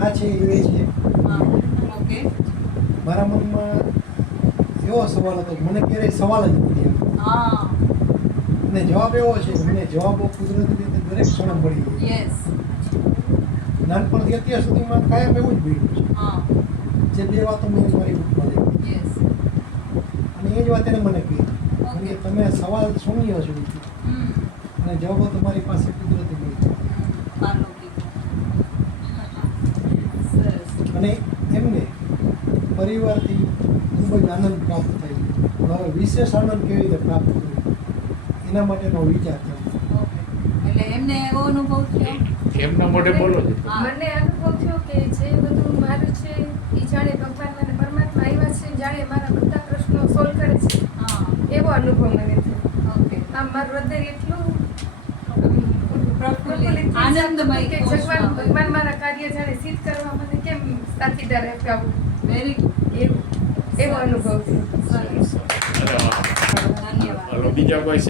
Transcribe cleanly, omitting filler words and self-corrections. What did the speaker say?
આ છે એ છે. હા ઓકે. મારા મનમાં એવો સવાલ હતો, મને ક્યારેય સવાલ જ નથી આવ્યો. હા અને જવાબ એવો છે, મને જવાબો કુદરતી રીતે દરેક ક્ષણે મળી જાય. યસ. નાનપણથી અત્યાર સુધીમાં કાયમ એવું જ બન્યું છે. હા જે બે વાતો મેં મારી ઉપમાં લીધી યસ. અને એ જ વાત એને મને કહી ઓકે. કે તમે સવાલ શૂન્ય છો અને જવાબો તમારી પાસે કુદરતી મળી જાય. અલૌકિક. સરસ. અને એમને પરિવારથી ખૂબ જ આનંદ પ્રાપ્ત થાય છે. પણ હવે વિશેષ આનંદ કેવી રીતે પ્રાપ્ત કરવો એના માટેનો વિચાર થયો. ઓકે. એટલે એમને એવો અનુભવ થયો. એમના મોઢે બોલો છો. હા. મને અનુભવ થયો કે જે બધું મારું છે એ જાણે ભગવાન મને પરમાત્મા આવ્યા છે, જાણે મારા બધા પ્રશ્નો સોલ્વ કરે છે, હા એવો અનુભવ મને થયો. ઓકે. આમ મારું હૃદય એટલું પ્રફુલ્લિત, આનંદમય કે ભગવાન મારા કાર્ય જાણે સિદ્ધ કરવા મને કેમ સાથીદાર આપ્યા વેરી એવું એવો અનુભવ થયો. સરસ. અરે વાહ. ધન્યવાદ. હાલો બીજા કોઈ